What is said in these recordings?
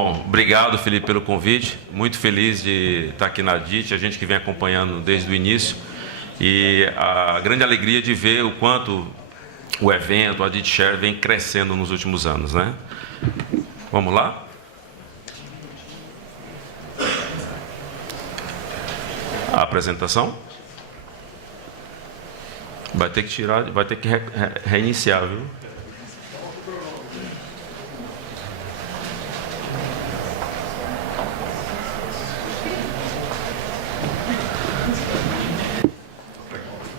Bom, obrigado, Felipe, pelo convite. Muito feliz de estar aqui na ADIT, a gente que vem acompanhando desde o início. E a grande alegria de ver o quanto o evento, a ADIT Share, vem crescendo nos últimos anos, né? Vamos lá? A apresentação. Vai ter que tirar, vai ter que reiniciar, viu?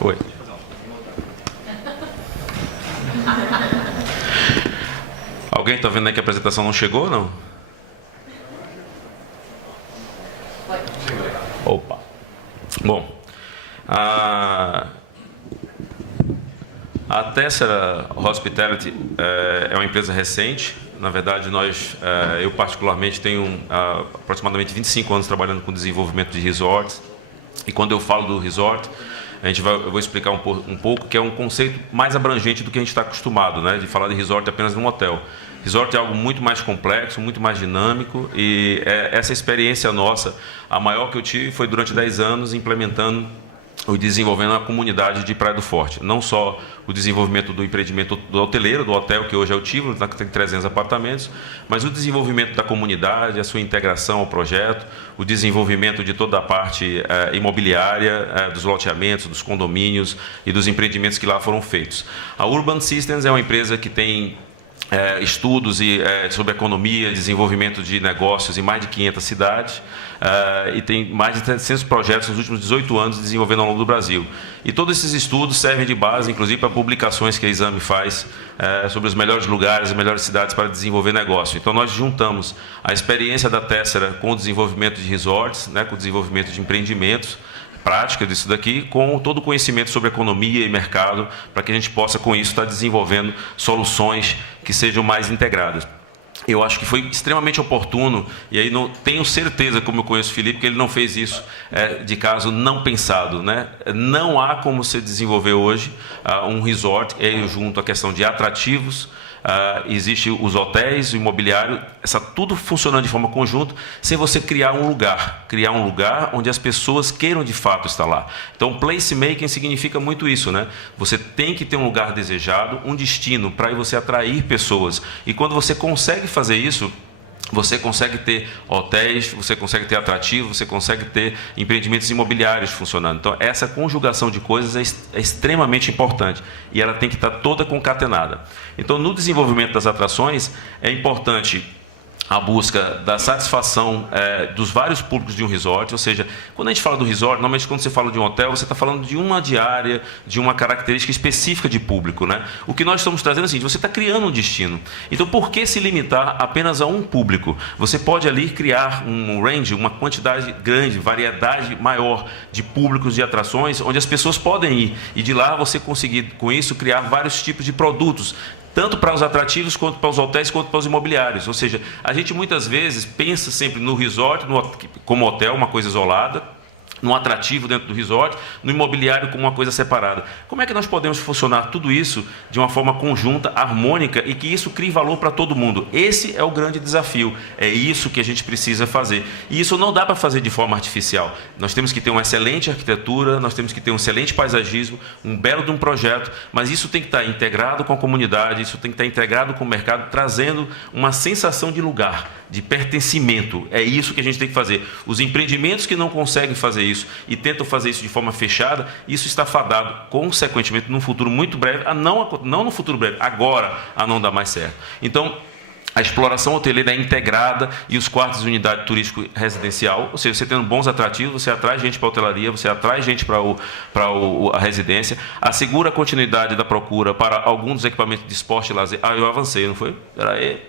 Oi. Alguém está vendo aí que a apresentação não chegou, não? Opa. Bom, a Tessera Hospitality é uma empresa recente. Na verdade, eu particularmente tenho aproximadamente 25 anos trabalhando com desenvolvimento de resorts. E quando eu falo do resort, eu vou explicar um pouco que é um conceito mais abrangente do que a gente está acostumado, né? De falar de resort apenas num hotel. Resort é algo muito mais complexo, muito mais dinâmico, e essa experiência nossa, a maior que eu tive foi durante 10 anos implementando e desenvolvendo a comunidade de Praia do Forte. Não só o desenvolvimento do empreendimento do hoteleiro, do hotel, que hoje é o Tivoli, que tem 300 apartamentos, mas o desenvolvimento da comunidade, a sua integração ao projeto, o desenvolvimento de toda a parte imobiliária, dos loteamentos, dos condomínios e dos empreendimentos que lá foram feitos. A Urban Systems é uma empresa que tem estudos sobre economia, desenvolvimento de negócios em mais de 500 cidades e tem mais de 300 projetos nos últimos 18 anos desenvolvendo ao longo do Brasil. E todos esses estudos servem de base, inclusive, para publicações que a Exame faz sobre os melhores lugares, as melhores cidades para desenvolver negócio. Então, nós juntamos a experiência da Tessera com o desenvolvimento de resorts, né, com o desenvolvimento de empreendimentos, prática disso daqui, com todo o conhecimento sobre economia e mercado, para que a gente possa, com isso, estar desenvolvendo soluções que sejam mais integradas. Eu acho que foi extremamente oportuno, e aí tenho certeza, como eu conheço o Felipe, que ele não fez isso de caso não pensado, né? Não há como se desenvolver hoje um resort, junto à questão de atrativos, existe os hotéis, o imobiliário, tudo funcionando de forma conjunta, sem você criar um lugar onde as pessoas queiram de fato estar lá. Então, placemaking significa muito isso, né? Você tem que ter um lugar desejado, um destino para você atrair pessoas. E quando você consegue fazer isso, você consegue ter hotéis, você consegue ter atrativos, você consegue ter empreendimentos imobiliários funcionando. Então, essa conjugação de coisas é extremamente importante e ela tem que estar toda concatenada. Então, no desenvolvimento das atrações, é importante a busca da satisfação dos vários públicos de um resort, ou seja, quando a gente fala do resort, normalmente quando você fala de um hotel, você está falando de uma diária, de uma característica específica de público, né? O que nós estamos trazendo é o seguinte: você está criando um destino. Então, por que se limitar apenas a um público? Você pode ali criar um range, uma quantidade grande, variedade maior de públicos, de atrações, onde as pessoas podem ir. E de lá você conseguir, com isso, criar vários tipos de produtos, tanto para os atrativos, quanto para os hotéis, quanto para os imobiliários. Ou seja, a gente muitas vezes pensa sempre no resort como hotel, uma coisa isolada, no atrativo dentro do resort, no imobiliário como uma coisa separada. Como é que nós podemos funcionar tudo isso de uma forma conjunta, harmônica, e que isso crie valor para todo mundo? Esse é o grande desafio, é isso que a gente precisa fazer. E isso não dá para fazer de forma artificial. Nós temos que ter uma excelente arquitetura, nós temos que ter um excelente paisagismo, um belo de um projeto, mas isso tem que estar integrado com a comunidade, isso tem que estar integrado com o mercado, trazendo uma sensação de lugar, de pertencimento. É isso que a gente tem que fazer. Os empreendimentos que não conseguem fazer isso e tentam fazer isso de forma fechada, isso está fadado, consequentemente, num futuro muito breve, não no futuro breve, agora, a não dar mais certo. Então, a exploração hoteleira é integrada e os quartos de unidade turístico residencial, ou seja, você tendo bons atrativos, você atrai gente para a hotelaria, você atrai gente para a residência, assegura a continuidade da procura para alguns dos equipamentos de esporte e lazer. Eu avancei, não foi? Espera aí.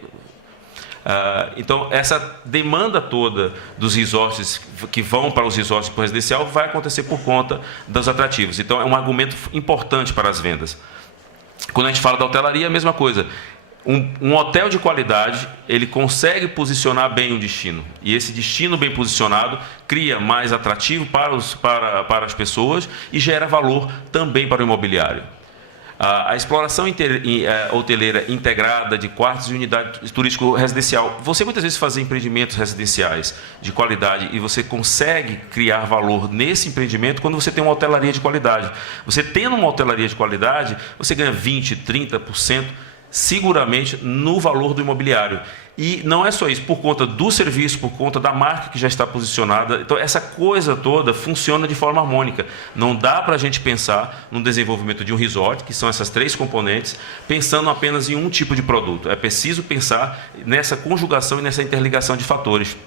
Então, essa demanda toda dos resorts que vão para os resorts para o residencial vai acontecer por conta dos atrativos. Então, é um argumento importante para as vendas. Quando a gente fala da hotelaria, é a mesma coisa. Um hotel de qualidade, ele consegue posicionar bem o destino. E esse destino bem posicionado cria mais atrativo para as pessoas e gera valor também para o imobiliário. A exploração hoteleira integrada de quartos e unidade turístico residencial. Você muitas vezes faz empreendimentos residenciais de qualidade e você consegue criar valor nesse empreendimento quando você tem uma hotelaria de qualidade. Você tendo uma hotelaria de qualidade, você ganha 20%, 30% seguramente no valor do imobiliário. E não é só isso, por conta do serviço, por conta da marca que já está posicionada. Então, essa coisa toda funciona de forma harmônica. Não dá para a gente pensar no desenvolvimento de um resort, que são essas 3 componentes, pensando apenas em um tipo de produto. É preciso pensar nessa conjugação e nessa interligação de fatores.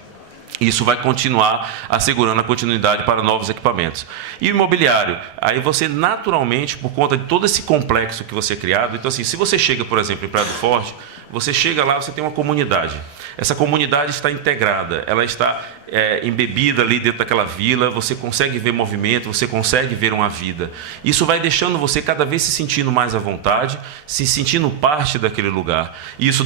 Isso vai continuar assegurando a continuidade para novos equipamentos. E o imobiliário? Aí você, naturalmente, por conta de todo esse complexo que você é criado, então assim, se você chega, por exemplo, em Praia do Forte, você chega lá, você tem uma comunidade. Essa comunidade está integrada, ela está embebida ali dentro daquela vila, você consegue ver movimento, você consegue ver uma vida. Isso vai deixando você cada vez se sentindo mais à vontade, se sentindo parte daquele lugar. E isso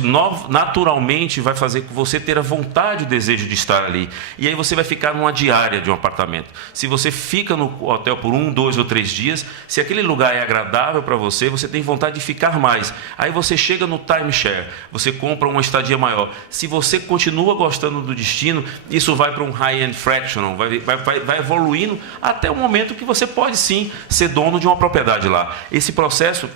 naturalmente vai fazer com você ter a vontade e o desejo de estar ali. E aí você vai ficar numa diária de um apartamento. Se você fica no hotel por 1, 2 ou 3 dias, se aquele lugar é agradável para você, você tem vontade de ficar mais. Aí você chega no timeshare, você compra uma estadia maior. Se você continua gostando do destino, isso vai para um high-end fractional, vai evoluindo até o momento que você pode sim ser dono de uma propriedade lá. Esse processo,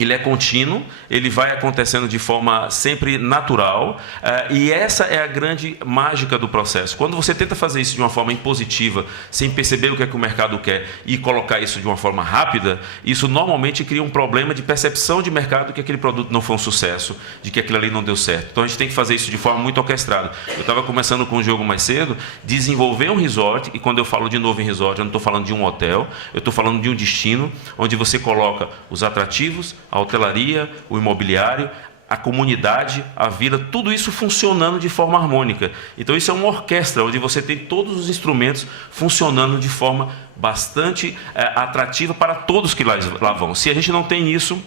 ele é contínuo, ele vai acontecendo de forma sempre natural, e essa é a grande mágica do processo. Quando você tenta fazer isso de uma forma impositiva, sem perceber o que é que o mercado quer, e colocar isso de uma forma rápida, isso normalmente cria um problema de percepção de mercado que aquele produto não foi um sucesso, de que aquilo ali não deu certo. Então a gente tem que fazer isso de forma muito orquestrada. Eu estava começando com um jogo mais cedo, desenvolver um resort, e quando eu falo de novo em resort, eu não estou falando de um hotel, eu estou falando de um destino, onde você coloca os atrativos, a hotelaria, o imobiliário, a comunidade, a vila, tudo isso funcionando de forma harmônica. Então isso é uma orquestra, onde você tem todos os instrumentos funcionando de forma bastante atrativa para todos que lá vão. Se a gente não tem isso,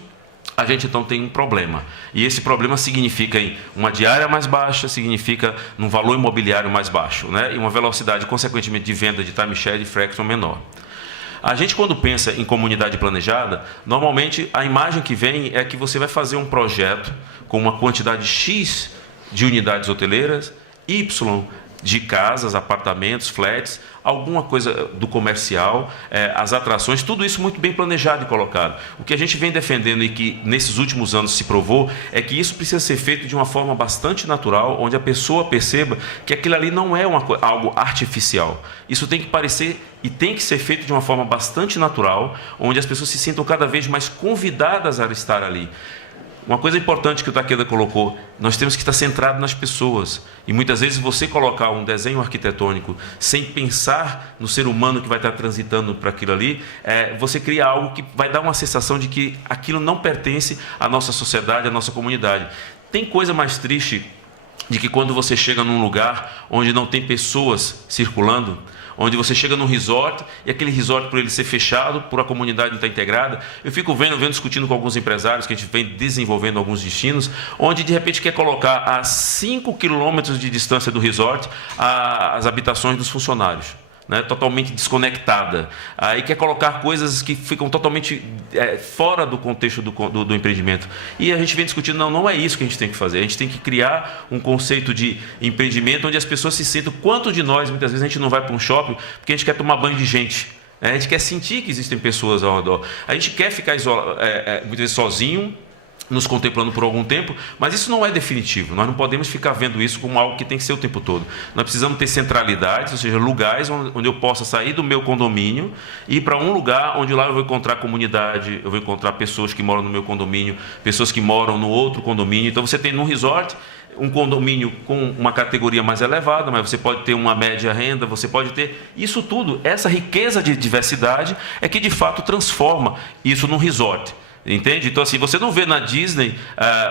a gente então tem um problema. E esse problema significa em uma diária mais baixa, significa num valor imobiliário mais baixo, né? E uma velocidade, consequentemente, de venda de timeshare e fraction menor. A gente, quando pensa em comunidade planejada, normalmente a imagem que vem é que você vai fazer um projeto com uma quantidade X de unidades hoteleiras, Y de casas, apartamentos, flats, alguma coisa do comercial, as atrações, tudo isso muito bem planejado e colocado. O que a gente vem defendendo e que nesses últimos anos se provou é que isso precisa ser feito de uma forma bastante natural, onde a pessoa perceba que aquilo ali não é algo artificial. Isso tem que parecer e tem que ser feito de uma forma bastante natural, onde as pessoas se sintam cada vez mais convidadas a estar ali. Uma coisa importante que o Takeda colocou, nós temos que estar centrado nas pessoas. E muitas vezes você colocar um desenho arquitetônico sem pensar no ser humano que vai estar transitando para aquilo ali, você cria algo que vai dar uma sensação de que aquilo não pertence à nossa sociedade, à nossa comunidade. Tem coisa mais triste de que quando você chega num lugar onde não tem pessoas circulando, onde você chega num resort, e aquele resort, por ele ser fechado, por a comunidade não estar integrada, eu fico vendo, discutindo com alguns empresários, que a gente vem desenvolvendo alguns destinos, onde de repente quer colocar a 5 quilômetros de distância do resort as habitações dos funcionários, né, totalmente desconectada. Aí quer colocar coisas que ficam totalmente fora do contexto do empreendimento. E a gente vem discutindo, não é isso que a gente tem que fazer. A gente tem que criar um conceito de empreendimento onde as pessoas se sintam. Quanto de nós, muitas vezes, a gente não vai para um shopping porque a gente quer tomar banho de gente. A gente quer sentir que existem pessoas ao redor. A gente quer ficar muitas vezes sozinho, nos contemplando por algum tempo, mas isso não é definitivo. Nós não podemos ficar vendo isso como algo que tem que ser o tempo todo. Nós precisamos ter centralidades, ou seja, lugares onde eu possa sair do meu condomínio e ir para um lugar onde lá eu vou encontrar comunidade, eu vou encontrar pessoas que moram no meu condomínio, pessoas que moram no outro condomínio. Então você tem num resort um condomínio com uma categoria mais elevada, mas você pode ter uma média renda, você pode ter isso tudo. Essa riqueza de diversidade é que de fato transforma isso num resort. Entende? Então, assim, você não vê na Disney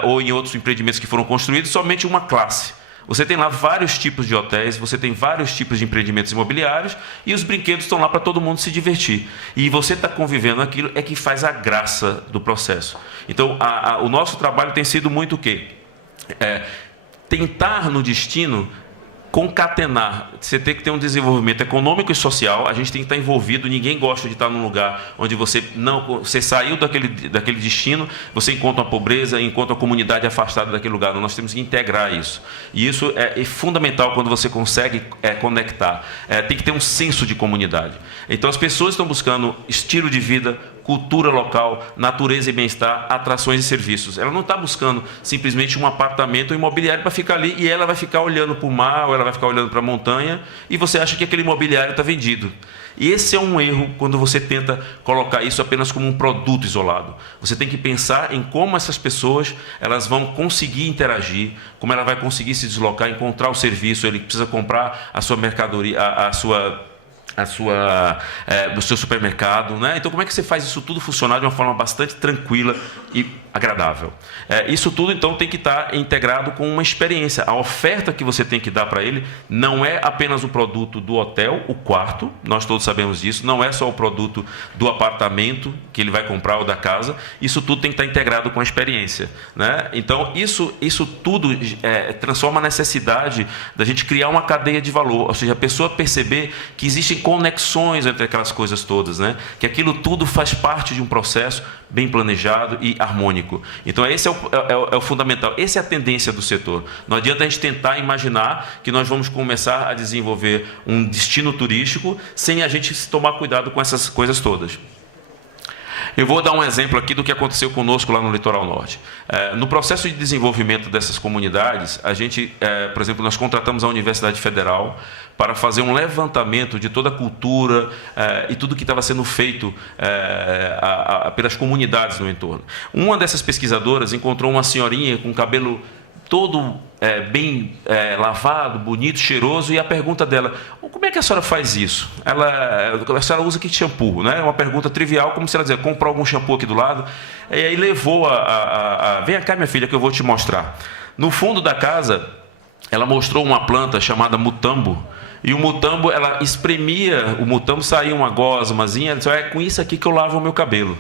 ou em outros empreendimentos que foram construídos somente uma classe. Você tem lá vários tipos de hotéis, você tem vários tipos de empreendimentos imobiliários e os brinquedos estão lá para todo mundo se divertir. E você está convivendo aquilo é que faz a graça do processo. Então, o nosso trabalho tem sido muito o quê? Tentar no destino concatenar, você tem que ter um desenvolvimento econômico e social, a gente tem que estar envolvido, ninguém gosta de estar num lugar onde você saiu daquele destino, você encontra uma pobreza, encontra uma comunidade afastada daquele lugar, nós temos que integrar isso. E isso é fundamental quando você consegue conectar. Tem que ter um senso de comunidade. Então as pessoas estão buscando estilo de vida, cultura local, natureza e bem-estar, atrações e serviços. Ela não está buscando simplesmente um apartamento imobiliário para ficar ali e ela vai ficar olhando para o mar, ou ela vai ficar olhando para a montanha e você acha que aquele imobiliário está vendido. E esse é um erro quando você tenta colocar isso apenas como um produto isolado. Você tem que pensar em como essas pessoas elas vão conseguir interagir, como ela vai conseguir se deslocar, encontrar o serviço, ele precisa comprar a sua mercadoria, do seu supermercado, né? Então, como é que você faz isso tudo funcionar de uma forma bastante tranquila e agradável? Isso tudo, então, tem que estar integrado com uma experiência. A oferta que você tem que dar para ele não é apenas o produto do hotel, o quarto, nós todos sabemos disso, não é só o produto do apartamento que ele vai comprar ou da casa, isso tudo tem que estar integrado com a experiência, né? Então, isso tudo transforma a necessidade da gente criar uma cadeia de valor, ou seja, a pessoa perceber que existem conexões entre aquelas coisas todas, né? Que aquilo tudo faz parte de um processo bem planejado e harmônico. Então, esse é o fundamental. Essa é a tendência do setor. Não adianta a gente tentar imaginar que nós vamos começar a desenvolver um destino turístico sem a gente tomar cuidado com essas coisas todas. Eu vou dar um exemplo aqui do que aconteceu conosco lá no Litoral Norte. No processo de desenvolvimento dessas comunidades, a gente, por exemplo, nós contratamos a Universidade Federal para fazer um levantamento de toda a cultura e tudo que estava sendo feito pelas comunidades no entorno. Uma dessas pesquisadoras encontrou uma senhorinha com cabelo todo bem lavado, bonito, cheiroso, e a pergunta dela: como é que a senhora faz isso? A senhora usa que shampoo? Né? Uma pergunta trivial, como se ela dizia: comprou algum shampoo aqui do lado? E aí levou vem cá, minha filha, que eu vou te mostrar. No fundo da casa, ela mostrou uma planta chamada mutambo, e o mutambo, ela espremia, o mutambo saía uma gosmazinha, ela disse: é com isso aqui que eu lavo o meu cabelo.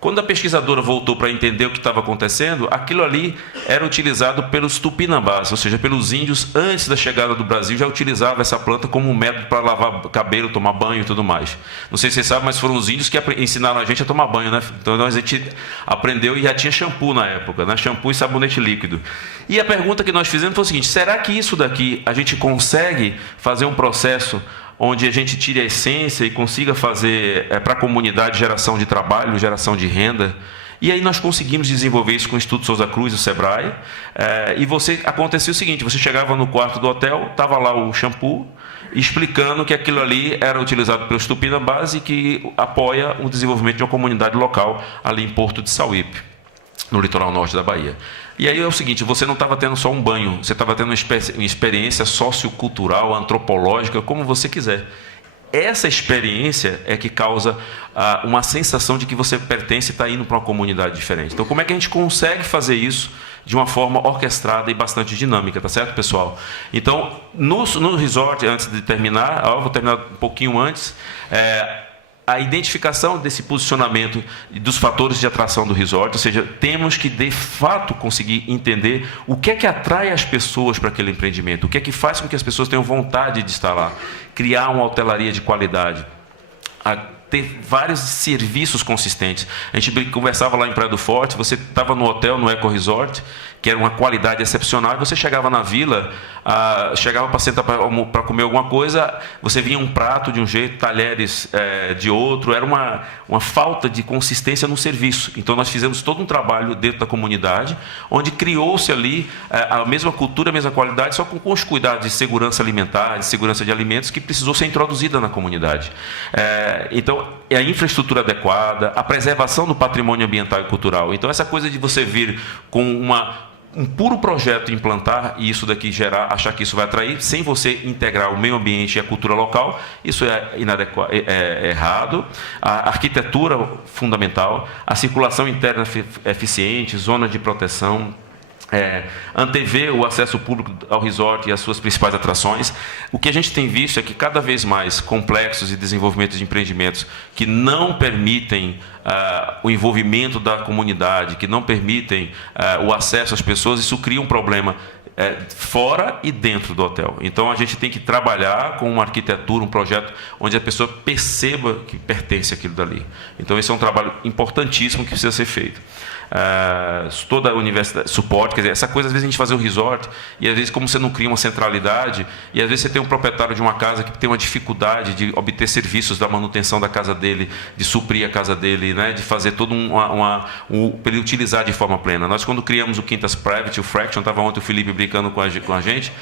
Quando a pesquisadora voltou para entender o que estava acontecendo, aquilo ali era utilizado pelos tupinambás, ou seja, pelos índios, antes da chegada do Brasil, já utilizava essa planta como um método para lavar cabelo, tomar banho e tudo mais. Não sei se vocês sabem, mas foram os índios que ensinaram a gente a tomar banho, né? Então a gente aprendeu e já tinha shampoo na época, né? Shampoo e sabonete líquido. E a pergunta que nós fizemos foi o seguinte: será que isso daqui a gente consegue fazer um processo onde a gente tire a essência e consiga fazer para a comunidade geração de trabalho, geração de renda? E aí nós conseguimos desenvolver isso com o Instituto Souza Cruz, o Sebrae, acontecia o seguinte: você chegava no quarto do hotel, estava lá o shampoo, explicando que aquilo ali era utilizado pelos tupinambás e que apoia o desenvolvimento de uma comunidade local ali em Porto de Sauípe, no litoral norte da Bahia. E aí é o seguinte: você não estava tendo só um banho, você estava tendo uma experiência sociocultural, antropológica, como você quiser. Essa experiência é que causa uma sensação de que você pertence e está indo para uma comunidade diferente. Então, como é que a gente consegue fazer isso de uma forma orquestrada e bastante dinâmica, tá certo, pessoal? Então, no resort, antes de terminar, vou terminar um pouquinho antes, a identificação desse posicionamento e dos fatores de atração do resort, ou seja, temos que, de fato, conseguir entender o que é que atrai as pessoas para aquele empreendimento, o que é que faz com que as pessoas tenham vontade de estar lá, criar uma hotelaria de qualidade, ter vários serviços consistentes. A gente conversava lá em Praia do Forte, você estava no hotel, no Eco Resort, que era uma qualidade excepcional, e você chegava na vila, chegava para sentar para comer alguma coisa, você vinha um prato de um jeito, talheres de outro, era uma falta de consistência no serviço. Então nós fizemos todo um trabalho dentro da comunidade, onde criou-se ali a mesma cultura, a mesma qualidade, só com os cuidados de segurança alimentar, de segurança de alimentos, que precisou ser introduzida na comunidade. Então, a infraestrutura adequada, a preservação do patrimônio ambiental e cultural. Então, essa coisa de você vir com um puro projeto implantar e isso daqui achar que isso vai atrair, sem você integrar o meio ambiente e a cultura local, isso é inadequado, é errado. A arquitetura fundamental, a circulação interna eficiente, zona de proteção, antever o acesso público ao resort e às suas principais atrações. O que a gente tem visto é que cada vez mais complexos e desenvolvimento de empreendimentos que não permitem o envolvimento da comunidade, que não permitem o acesso às pessoas, isso cria um problema fora e dentro do hotel. Então, a gente tem que trabalhar com uma arquitetura, um projeto onde a pessoa perceba que pertence àquilo dali. Então, esse é um trabalho importantíssimo que precisa ser feito. Toda a universidade, suporte, quer dizer, essa coisa, às vezes a gente faz um resort, e às vezes como você não cria uma centralidade, e às vezes você tem um proprietário de uma casa que tem uma dificuldade de obter serviços da manutenção da casa dele, de suprir a casa dele, né, de fazer todo para ele utilizar de forma plena. Nós, quando criamos o Quintas Private, o Fraction, estava ontem o Felipe brincando com a gente,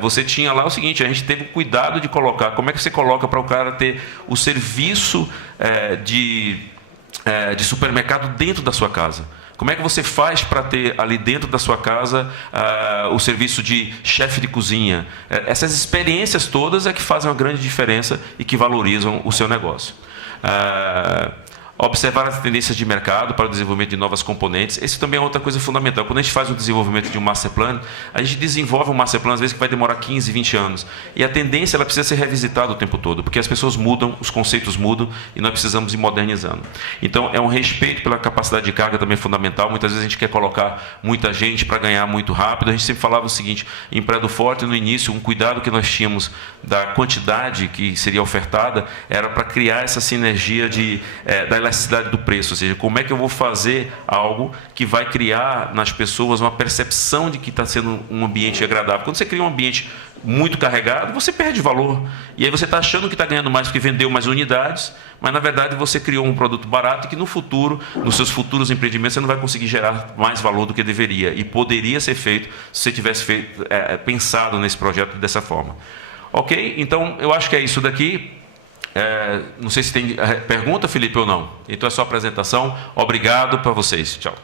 você tinha lá o seguinte, a gente teve o cuidado de colocar, como é que você coloca para o cara ter o serviço de supermercado dentro da sua casa? Como é que você faz para ter ali dentro da sua casa o serviço de chefe de cozinha? Essas experiências todas é que fazem uma grande diferença e que valorizam o seu negócio. Observar as tendências de mercado para o desenvolvimento de novas componentes. Isso também é outra coisa fundamental. Quando a gente faz o desenvolvimento de um master plan, a gente desenvolve um master plan, às vezes, que vai demorar 15, 20 anos. E a tendência ela precisa ser revisitada o tempo todo, porque as pessoas mudam, os conceitos mudam, e nós precisamos ir modernizando. Então, é um respeito pela capacidade de carga também fundamental. Muitas vezes a gente quer colocar muita gente para ganhar muito rápido. A gente sempre falava o seguinte, em Praia do Forte, no início, um cuidado que nós tínhamos da quantidade que seria ofertada era para criar essa sinergia da elasticidade do preço, ou seja, como é que eu vou fazer algo que vai criar nas pessoas uma percepção de que está sendo um ambiente agradável. Quando você cria um ambiente muito carregado, você perde valor. E aí você está achando que está ganhando mais porque vendeu mais unidades, mas na verdade você criou um produto barato que no futuro, nos seus futuros empreendimentos, você não vai conseguir gerar mais valor do que deveria. E poderia ser feito se você tivesse pensado nesse projeto dessa forma. Ok? Então, eu acho que é isso daqui. Não sei se tem pergunta, Felipe, ou não. Então é só apresentação. Obrigado para vocês. Tchau.